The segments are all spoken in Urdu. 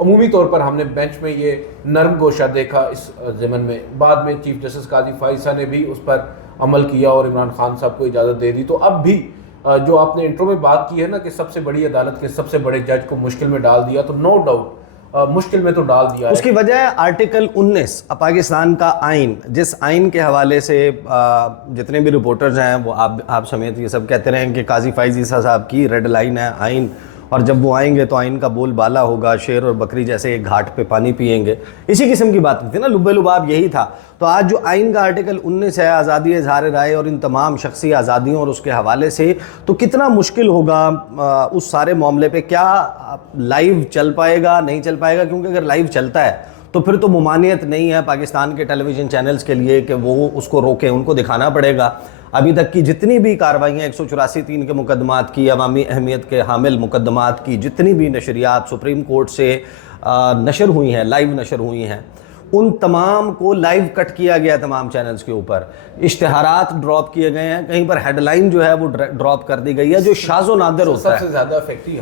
عمومی طور پر ہم نے بینچ میں یہ نرم گوشہ دیکھا اس ضمن میں. بعد میں چیف جسٹس قاضی فائزہ نے بھی اس پر عمل کیا اور عمران خان صاحب کو اجازت دے دی. تو اب بھی جو آپ نے انٹرو میں بات کی ہے نا کہ سب سے بڑی عدالت کے سب سے بڑے جج کو مشکل میں ڈال دیا, تو نو ڈاؤٹ مشکل میں تو ڈال دیا ہے. اس کی وجہ ہے آرٹیکل 19 پاکستان کا آئین, جس آئین کے حوالے سے جتنے بھی رپورٹرز ہیں وہ آپ سمیت یہ سب کہتے رہے ہیں کہ قاضی فائز عیسیٰ صاحب کی ریڈ لائن ہے آئین, اور جب وہ آئیں گے تو آئین کا بول بالا ہوگا, شیر اور بکری جیسے ایک گھاٹ پہ پانی پیئیں گے, اسی قسم کی بات تھی نا, لب لباب یہی تھا. تو آج جو آئین کا آرٹیکل 19 ہے, آزادی اظہار رائے اور ان تمام شخصی آزادیوں اور اس کے حوالے سے, تو کتنا مشکل ہوگا اس سارے معاملے پہ. کیا لائیو چل پائے گا, نہیں چل پائے گا؟ کیونکہ اگر لائیو چلتا ہے تو پھر تو ممانعت نہیں ہے پاکستان کے ٹیلی ویژن چینلز کے لیے کہ وہ اس کو روکیں, ان کو دکھانا پڑے گا. ابھی تک کی جتنی بھی کارروائیاں 184(3) کے مقدمات کی, عوامی اہمیت کے حامل مقدمات کی جتنی بھی نشریات سپریم کورٹ سے نشر ہوئی ہیں, لائیو نشر ہوئی ہیں, ان تمام کو لائیو کٹ کیا گیا تمام چینلز کے اوپر. اشتہارات ڈراپ کیے گئے ہیں, کہیں پر ہیڈ لائن جو ہے وہ ڈراپ کر دی گئی ہے, جو شاذ و نادر ہوتا ہے. سب سے زیادہ افیکٹ ہی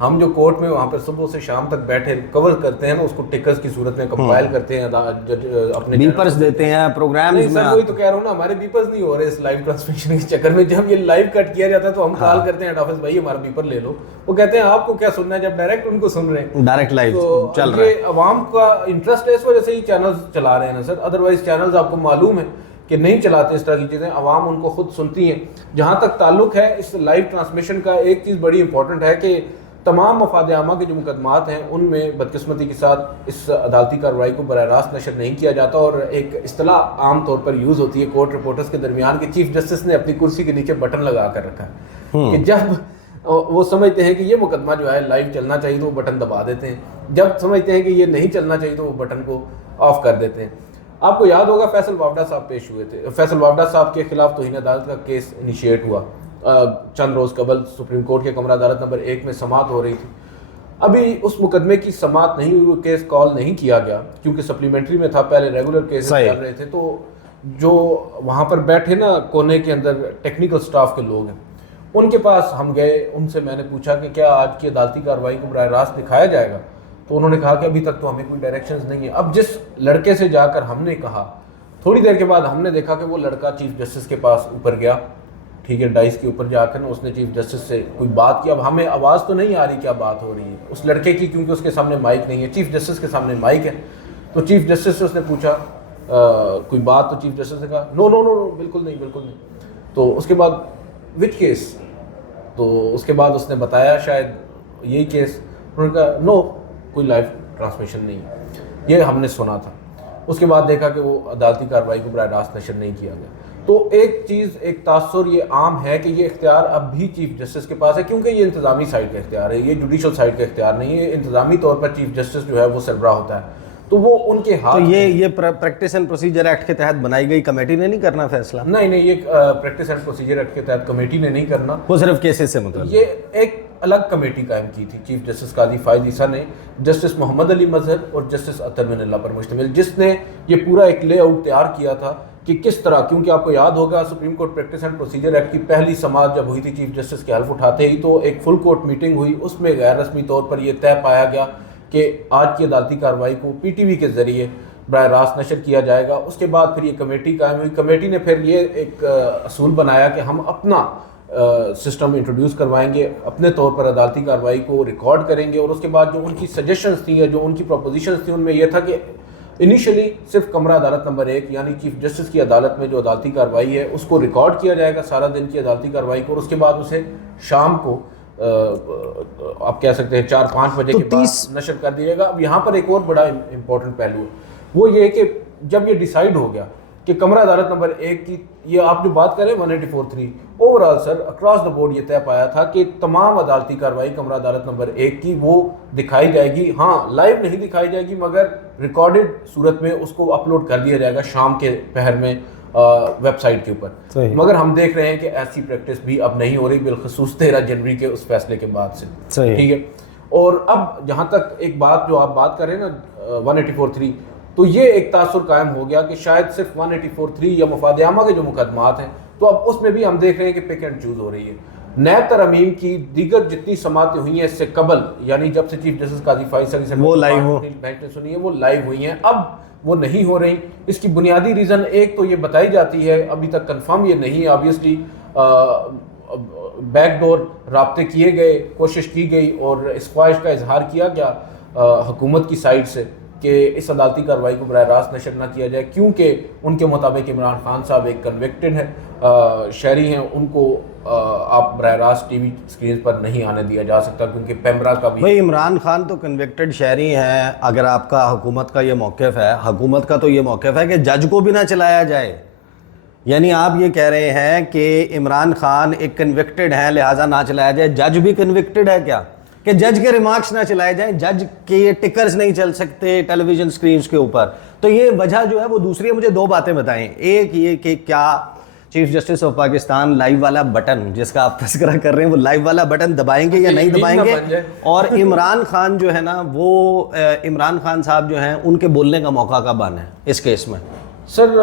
ہم جو کورٹ میں وہاں پر صبح سے شام تک بیٹھے کور کرتے ہیں نا, اس کو ٹکرز کی صورت میں کمپائل کرتے ہیں, اپنے بیپرز دیتے ہیں پروگرامز میں. وہی تو کہہ رہا ہوں نا, ہمارے بیپرز نہیں ہو رہے اس لائیو ٹرانسمیشن کے چکر میں. جب یہ لائیو کٹ کیا جاتا ہے تو ہم کال کرتے ہیں حافظ بھائی ہمارا بیپر لے لو, وہ کہتے ہیں آپ کو کیا سننا ہے, جب ڈائریکٹ ان کو سن رہے ہیں, ڈائریکٹ لائیو چل تو رہا ہے. یہ عوام کا انٹرسٹ ہے, اس وجہ سے یہ چینلز چلا رہے ہیں نا سر. ادروائز چینلز آپ کو معلوم ہے کہ نہیں چلاتے اس طرح کی چیزیں, عوام ان کو خود سنتی ہیں. جہاں تک تعلق ہے اس لائیو ٹرانسمیشن کا, ایک چیز بڑی امپورٹنٹ ہے کہ تمام مفاد عامہ کے جو مقدمات ہیں ان میں بدقسمتی کے ساتھ اس عدالتی کارروائی کو براہ راست نشر نہیں کیا جاتا, اور ایک اصطلاح عام طور پر یوز ہوتی ہے کورٹ رپورٹرز کے درمیان کہ چیف جسٹس نے اپنی کرسی کے نیچے بٹن لگا کر رکھا ہے, کہ جب وہ سمجھتے ہیں کہ یہ مقدمہ جو ہے لائیو چلنا چاہیے تو وہ بٹن دبا دیتے ہیں, جب سمجھتے ہیں کہ یہ نہیں چلنا چاہیے تو وہ بٹن کو آف کر دیتے ہیں. آپ کو یاد ہوگا فیصل وافدہ صاحب پیش ہوئے تھے, فیصل وافدہ صاحب کے خلاف توہین عدالت کا کیس انیشیٹ ہوا چند روز قبل سپریم کورٹ کے کمرہ عدالت نمبر 1 میں سماعت ہو رہی تھی. ابھی اس مقدمے کی سماعت نہیں ہوئی, وہ کیس کال نہیں کیا گیا کیونکہ سپلیمنٹری میں تھا, پہلے ریگولر کیس چل رہے تھے. تو جو وہاں پر بیٹھے نا کونے کے اندر ٹیکنیکل سٹاف کے لوگ ہیں, ان کے پاس ہم گئے, ان سے میں نے پوچھا کہ کیا آج کی عدالتی کارروائی کو براہ راست دکھایا جائے گا, تو انہوں نے کہا کہ ابھی تک تو ہمیں کوئی ڈائریکشنز نہیں ہے. اب جس لڑکے سے جا کر ہم نے کہا, تھوڑی دیر کے بعد ہم نے دیکھا کہ وہ لڑکا چیف جسٹس کے پاس اوپر گیا, ٹھیک ہے, ڈائس کے اوپر جا کر اس نے چیف جسٹس سے کوئی بات کی. اب ہمیں آواز تو نہیں آ رہی کیا بات ہو رہی ہے اس لڑکے کی, کیونکہ اس کے سامنے مائک نہیں ہے. چیف جسٹس کے سامنے مائک ہے, تو چیف جسٹس سے اس نے پوچھا کوئی بات, تو چیف جسٹس نے کہا نو نو نو بالکل نہیں بالکل نہیں. تو اس کے بعد وچ کیس, تو اس کے بعد اس نے بتایا شاید یہی کیس. انہوں نے کہا نو کوئی لائیو ٹرانسمیشن نہیں, یہ ہم نے سنا تھا. اس کے بعد دیکھا کہ وہ عدالتی کارروائی کو براہ راست نشر نہیں کیا گیا. تو ایک چیز, ایک تاثر یہ عام ہے کہ یہ اختیار اب بھی چیف جسٹس کے پاس ہے, کیونکہ یہ انتظامی سائٹ کا اختیار ہے, یہ جوڈیشل سائٹ کا اختیار نہیں ہے. انتظامی طور پر چیف جسٹس جو ہے وہ سربراہ ہوتا ہے, تو وہ ان کے ہاتھ. تو یہ پریکٹس اینڈ پروسیجر ایکٹ کے تحت بنائی گئی کمیٹی نے نہیں کرنا فیصلہ؟ نہیں, یہ پریکٹس اینڈ پروسیجر ایکٹ کے تحت کمیٹی نے نہیں کرنا, وہ صرف کیسز سے متعلق. یہ ایک الگ کمیٹی قائم کی تھی چیف جسٹس قاضی فائز عیسیٰ نے, جسٹس محمد علی مظہر اور جسٹس اطہر من اللہ پر مشتمل, جس نے یہ پورا ایک لے آؤٹ تیار کیا تھا کہ کس طرح, کیونکہ آپ کو یاد ہوگا supreme court practice and procedure act کی پہلی سماعت جب ہوئی تھی چیف جسٹس کے حلف اٹھاتے ہی, تو ایک فل کورٹ میٹنگ ہوئی, اس میں غیر رسمی طور پر یہ طے پایا گیا کہ آج کی عدالتی کارروائی کو پی ٹی وی کے ذریعے براہ راست نشر کیا جائے گا. اس کے بعد پھر یہ کمیٹی قائم ہوئی. کمیٹی نے پھر یہ ایک اصول بنایا کہ ہم اپنا سسٹم انٹروڈیوس کروائیں گے, اپنے طور پر عدالتی کارروائی کو ریکارڈ کریں گے. اور اس کے بعد جو ان کی سجیشنز تھیں یا جو ان کی پروپوزیشنز تھیں, ان میں یہ تھا کہ انیشلی صرف کمرہ عدالت نمبر 1 یعنی چیف جسٹس کی عدالت میں جو عدالتی کارروائی ہے اس کو ریکارڈ کیا جائے گا سارا دن کی عدالتی کارروائی کو, اور اس کے بعد اسے شام کو آپ کہہ سکتے ہیں 4-5 بجے کے بعد نشر کر دیے گا. اب یہاں پر ایک اور بڑا امپورٹنٹ پہلو ہے, وہ یہ کہ جب یہ ڈیسائیڈ ہو گیا کہ کمرہ عدالت نمبر 1 کی, یہ آپ جو بات کریں 184(3) over all sir across the board یہ طے پایا تھا کہ تمام عدالتی کارروائی کمرہ عدالت نمبر 1 کی وہ دکھائی جائے گی. ہاں لائیو نہیں دکھائی جائے گی, مگر ریکارڈڈ صورت میں اس کو اپلوڈ کر دیا جائے گا شام کے پہر میں ویب سائٹ کے اوپر. مگر ہم دیکھ رہے ہیں کہ ایسی پریکٹس بھی اب نہیں ہو رہی, بالخصوص 13 جنوری کے اس فیصلے کے بعد سے, ٹھیک ہے. اور اب جہاں تک ایک بات جو آپ بات کر رہے ہیں نا 184(3), تو یہ ایک تاثر قائم ہو گیا کہ شاید صرف 184(3) یا مفاد عامہ کے جو مقدمات ہیں, تو اب اس میں بھی ہم دیکھ رہے ہیں کہ پک اینڈ چوز ہو رہی ہے. نیب ترامیم کی دیگر جتنی سماعتیں ہوئی ہیں اس سے قبل، یعنی جب سے چیف جسٹس قاضی فائز علی وہ لائیو بینچ نے سنی ہے، وہ لائیو ہوئی ہیں، اب وہ نہیں ہو رہی۔ اس کی بنیادی ریزن ایک تو یہ بتائی جاتی ہے، ابھی تک کنفرم یہ نہیں ہے، آبویسلی بیک ڈور رابطے کیے گئے، کوشش کی گئی اور اس خواہش کا اظہار کیا گیا حکومت کی سائڈ سے کہ اس عدالتی کارروائی کو براہ راست نشر نہ کیا جائے، کیونکہ ان کے مطابق عمران خان صاحب ایک کنوکٹڈ ہے شہری ہیں، ان کو آپ براہ راست ٹی وی اسکرین پر نہیں آنے دیا جا سکتا، کیونکہ پیمرا کا بھی بھائی عمران خان تو کنوکٹڈ شہری ہیں۔ اگر آپ کا حکومت کا یہ موقف ہے، حکومت کا تو یہ موقف ہے کہ جج کو بھی نہ چلایا جائے، یعنی آپ یہ کہہ رہے ہیں کہ عمران خان ایک کنوکٹڈ ہیں لہٰذا نہ چلایا جائے، جج بھی کنوکٹڈ ہے کیا کہ جج کے ریمارکس نہ چلائے جائیں، جج کے ٹکرز نہیں چل سکتے ٹیلی ویژن سکرینز کے اوپر؟ تو یہ وجہ جو ہے وہ دوسری ہے۔ مجھے دو باتیں بتائیں، ایک یہ کہ کیا chief justice of Pakistan live والا بٹن جس کا آپ تذکرہ کر رہے ہیں وہ لائیو والا بٹن دبائیں گے یا نہیں دبائیں گے؟ اور عمران خان جو ہے نا وہ عمران خان صاحب جو ہیں ان کے بولنے کا موقع کب آنا ہے اس کیس میں؟ سر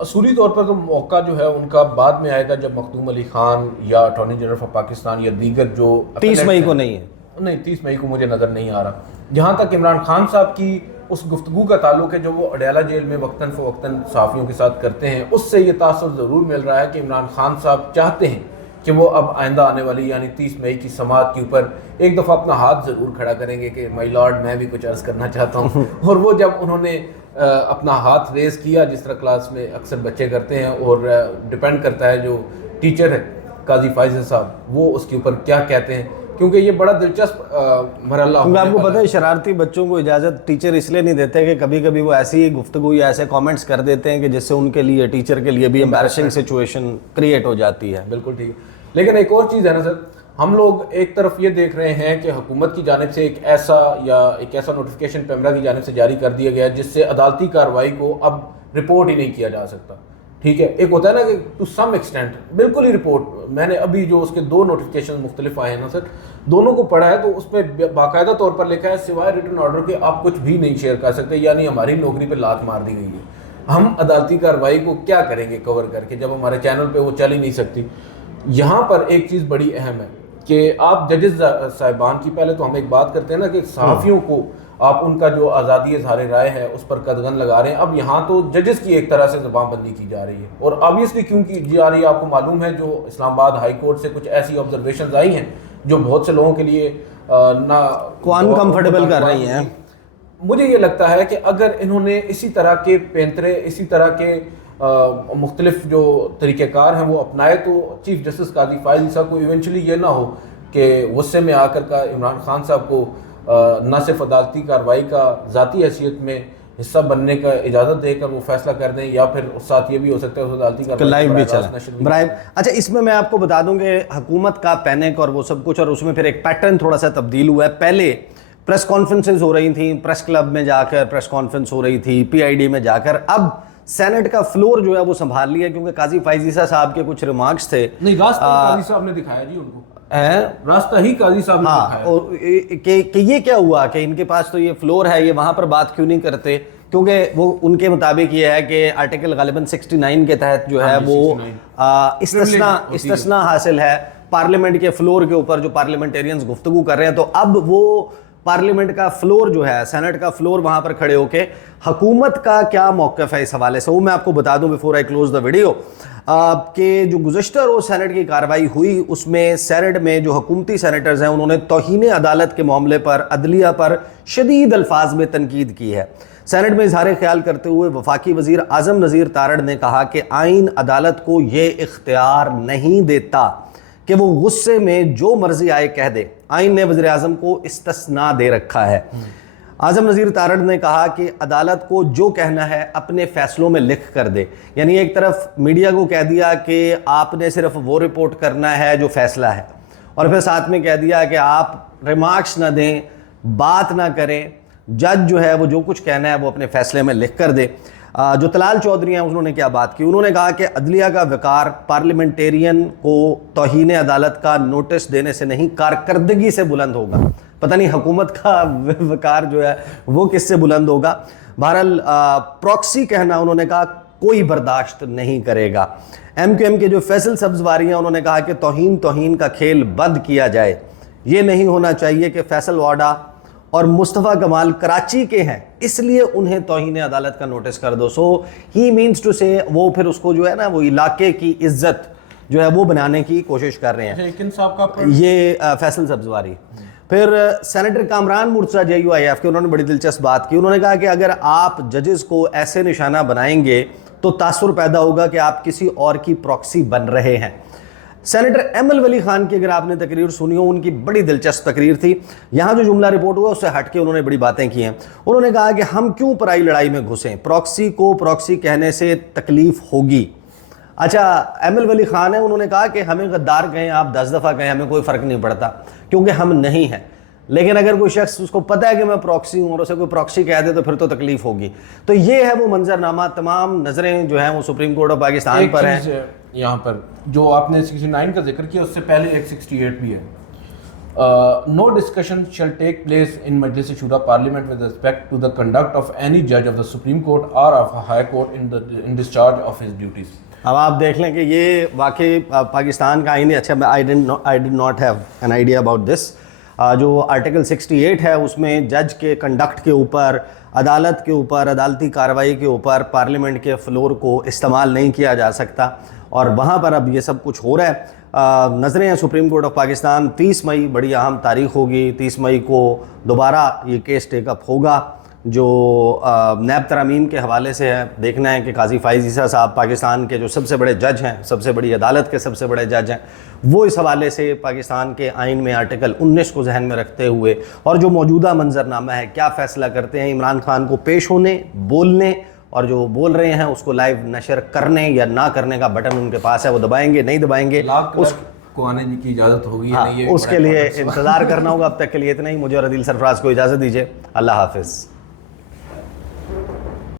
اصولی طور پر تو موقع جو ہے ان کا بعد میں آئے گا، جب مخدوم علی خان یا اٹارنی جنرل آف پاکستان یا دیگر جو 30 مئی کو نہیں ہے، نہیں 30 مئی کو مجھے نظر نہیں آ رہا۔ جہاں تک عمران خان صاحب کی اس گفتگو کا تعلق ہے جو وہ اڈیالہ جیل میں وقتاً فوقتاً صحافیوں کے ساتھ کرتے ہیں، اس سے یہ تاثر ضرور مل رہا ہے کہ عمران خان صاحب چاہتے ہیں کہ وہ اب آئندہ آنے والی یعنی 30 مئی کی سماعت کے اوپر ایک دفعہ اپنا ہاتھ ضرور کھڑا کریں گے کہ مائی لارڈ میں بھی کچھ عرض کرنا چاہتا ہوں۔ اور وہ جب انہوں نے اپنا ہاتھ ریز کیا، جس طرح کلاس میں اکثر بچے کرتے ہیں، اور ڈپینڈ کرتا ہے جو ٹیچر ہے قاضی فائز صاحب وہ اس کے اوپر کیا کہتے ہیں، کیونکہ یہ بڑا دلچسپ مرحلہ کیونکہ آپ کو پتہ ہے شرارتی بچوں کو اجازت ٹیچر اس لیے نہیں دیتے کہ کبھی کبھی وہ ایسی گفتگو یا ایسے کامنٹس کر دیتے ہیں کہ جس سے ان کے لیے ٹیچر کے لیے بھی امبیرسنگ سچویشن کریٹ ہو جاتی ہے۔ بالکل ٹھیک ہے، لیکن ایک اور چیز ہے نا سر، ہم لوگ ایک طرف یہ دیکھ رہے ہیں کہ حکومت کی جانب سے ایک ایسا نوٹیفیکیشن پیمرا کی جانب سے جاری کر دیا گیا جس سے عدالتی کارروائی کو اب رپورٹ ہی نہیں کیا جا سکتا، ٹھیک ہے۔ ایک ہوتا ہے نا کہ ٹو سم ایکسٹینٹ بالکل ہی رپورٹ، میں نے ابھی جو اس کے 2 نوٹیفیکیشن مختلف آئے ہیں نا سر، دونوں کو پڑھا ہے تو اس میں باقاعدہ طور پر لکھا ہے سوائے ریٹن آرڈر کے آپ کچھ بھی نہیں شیئر کر سکتے، یعنی ہماری نوکری پہ لات مار دی گئی ہے۔ ہم عدالتی کارروائی کو کیا کریں گے کور کر کے جب ہمارے چینل پہ وہ چل ہی نہیں سکتی۔ یہاں پر ایک چیز بڑی اہم ہے کہ آپ ججز صاحبان کی، پہلے تو ہم ایک بات کرتے ہیں نا کہ صحافیوں کو آپ ان کا جو آزادی اظہار رائے ہے اس پر قدغن لگا رہے ہیں، اب یہاں تو ججز کی ایک طرح سے زبان بندی کی جا رہی ہے، اور آبویسلی کیوں کی جا رہی ہے آپ کو معلوم ہے، جو اسلام آباد ہائی کورٹ سے کچھ ایسی آبزرویشنز آئی ہیں جو بہت سے لوگوں کے لیے نہ انکمفرٹیبل کر رہی ہیں۔ مجھے یہ لگتا ہے کہ اگر انہوں نے اسی طرح کے پینترے، اسی طرح کے مختلف جو طریقہ کار ہیں وہ اپنائے تو چیف جسٹس قاضی فائز صاحب کو ایونچولی یہ نہ ہو کہ غصے میں آ کر کا عمران خان صاحب کو نہ صرف عدالتی کارروائی کا ذاتی حیثیت میں حصہ بننے کا اجازت دے کر وہ فیصلہ کر دیں، یا پھر اس ساتھ یہ بھی ہو سکتا ہے اس عدالتی لائیو بھی چلا۔ اچھا اس میں آپ کو بتا دوں کہ حکومت کا پینک اور وہ سب کچھ، اور اس میں پھر ایک پیٹرن تھوڑا سا تبدیل ہوا ہے۔ پہلے پریس کانفرنسز ہو رہی تھیں، پریس کلب میں جا کر پریس کانفرنس ہو رہی تھی، پی آئی ڈی میں جا کر، اب سینٹ کا فلور جو ہے وہ سنبھال لیا کیونکہ قاضی فائز عیسیٰ صاحب کے کچھ ریمارکس تھے۔ نہیں، راستہ قاضی صاحب نے دکھایا جی ان کو، راستہ ہی قاضی صاحب نے دکھایا کہ یہ کیا ہوا کہ ان کے پاس تو یہ فلور ہے، یہ وہاں پر بات کیوں نہیں کرتے؟ کیونکہ وہ ان کے مطابق یہ ہے کہ آرٹیکل غالباً 69 کے تحت جو ہے وہ استثناء حاصل ہے پارلیمنٹ کے فلور کے اوپر، جو پارلیمنٹیرینز گفتگو کر رہے ہیں، تو اب وہ پارلیمنٹ کا فلور جو ہے، سینٹ کا فلور، وہاں پر کھڑے ہو کے حکومت کا کیا موقف ہے اس حوالے سے، وہ میں آپ کو بتا دوں before I close the video, کہ جو گزشتہ روز سینٹ کی کارروائی ہوئی اس میں سینٹ میں جو حکومتی سینیٹرز ہیں انہوں نے توہین عدالت کے معاملے پر عدلیہ پر شدید الفاظ میں تنقید کی ہے۔ سینٹ میں اظہار خیال کرتے ہوئے وفاقی وزیر اعظم نذیر تارڑ نے کہا کہ آئین عدالت کو یہ اختیار نہیں دیتا کہ وہ غصے میں جو مرضی آئے کہہ دے، آئین نے وزیر اعظم کو استثناء دے رکھا ہے۔ اعظم نذیر تارڑ نے کہا کہ عدالت کو جو کہنا ہے اپنے فیصلوں میں لکھ کر دے، یعنی ایک طرف میڈیا کو کہہ دیا کہ آپ نے صرف وہ رپورٹ کرنا ہے جو فیصلہ ہے، اور پھر ساتھ میں کہہ دیا کہ آپ ریمارکس نہ دیں، بات نہ کریں، جج جو ہے وہ جو کچھ کہنا ہے وہ اپنے فیصلے میں لکھ کر دے۔ جو طلال چودھری ہیں انہوں نے کیا بات کی، انہوں نے کہا کہ عدلیہ کا وقار پارلیمنٹیرین کو توہین عدالت کا نوٹس دینے سے نہیں، کارکردگی سے بلند ہوگا۔ پتہ نہیں حکومت کا وقار جو ہے وہ کس سے بلند ہوگا۔ بہرحال پروکسی کہنا، انہوں نے کہا کوئی برداشت نہیں کرے گا۔ ایم کیو ایم کے جو فیصل سبزواری ہیں انہوں نے کہا کہ توہین کا کھیل بند کیا جائے، یہ نہیں ہونا چاہیے کہ فیصل واڈا اور مصطفیٰ کمال کراچی کے ہیں اس لیے انہیں توہین عدالت کا نوٹس کر دو۔ سو ہی مینس ٹو سے وہ پھر اس کو جو ہے نا وہ علاقے کی عزت جو ہے وہ بنانے کی کوشش کر رہے ہیں۔ یہ فیصل سبزواری۔ پھر سینیٹر کامران مرتضیٰ JUIF کے انہوں نے بڑی دلچسپ بات کی، انہوں نے کہا کہ اگر آپ ججز کو ایسے نشانہ بنائیں گے تو تاثر پیدا ہوگا کہ آپ کسی اور کی پراکسی بن رہے ہیں۔ سینیٹر ایمل ولی خان کی اگر آپ نے تقریر سنی ہو، ان کی بڑی دلچسپ تقریر تھی، یہاں جو جملہ رپورٹ ہوا اس سے ہٹ کے انہوں نے بڑی باتیں کی ہیں۔ انہوں نے کہا کہ ہم کیوں پرائی لڑائی میں گھسیں، پراکسی کو پراکسی کہنے سے تکلیف ہوگی۔ اچھا ایمل ولی خان ہے، انہوں نے کہا کہ ہمیں غدار کہیں آپ 10 دفعہ کہیں ہمیں کوئی فرق نہیں پڑتا کیونکہ ہم نہیں ہیں، لیکن اگر کوئی شخص اس کو پتہ ہے کہ میں پراکسی ہوں اور اسے کوئی پراکسی کہہ دے تو پھر تو تکلیف ہوگی۔ تو یہ ہے وہ منظرنامہ، تمام نظریں جو ہیں وہ سپریم کورٹ آف پاکستان پر ہیں۔ یہاں پر جو آپ نے 69 کا ذکر کیا اس سے پہلے ایک 68 بھی ہے۔ No discussion shall take place in Majlis Shura Parliament with respect to the conduct of any judge of the Supreme Court or of a High Court in discharge of his duties. اب آپ دیکھ لیں کہ یہ واقعی پاکستان کا آئین ہے۔ اچھا I did not have an idea about this۔ جو آرٹیکل 68 ہے اس میں جج کے کنڈکٹ کے اوپر، عدالت کے اوپر، عدالتی کارروائی کے اوپر پارلیمنٹ کے فلور کو استعمال نہیں کیا جا سکتا، اور وہاں پر اب یہ سب کچھ ہو رہا ہے۔ نظریں ہیں سپریم کورٹ آف پاکستان، 30 مئی بڑی اہم تاریخ ہوگی، 30 مئی کو دوبارہ یہ کیس ٹیک اپ ہوگا جو نیب ترامیم کے حوالے سے ہے۔ دیکھنا ہے کہ قاضی فائز عیسیٰ صاحب پاکستان کے جو سب سے بڑے جج ہیں، سب سے بڑی عدالت کے سب سے بڑے جج ہیں، وہ اس حوالے سے پاکستان کے آئین میں آرٹیکل 19 کو ذہن میں رکھتے ہوئے اور جو موجودہ منظرنامہ ہے کیا فیصلہ کرتے ہیں۔ عمران خان کو پیش ہونے، بولنے، اور جو بول رہے ہیں اس کو لائیو نشر کرنے یا نہ کرنے کا بٹن ان کے پاس ہے، وہ دبائیں گے نہیں دبائیں گے، اس کو آنے کی اجازت ہوگی، اس کے لیے انتظار کرنا ہوگا۔ اب تک کے لیے اتنا ہی، مجھے اور عدیل سرفراز کو اجازت دیجیے، اللہ حافظ۔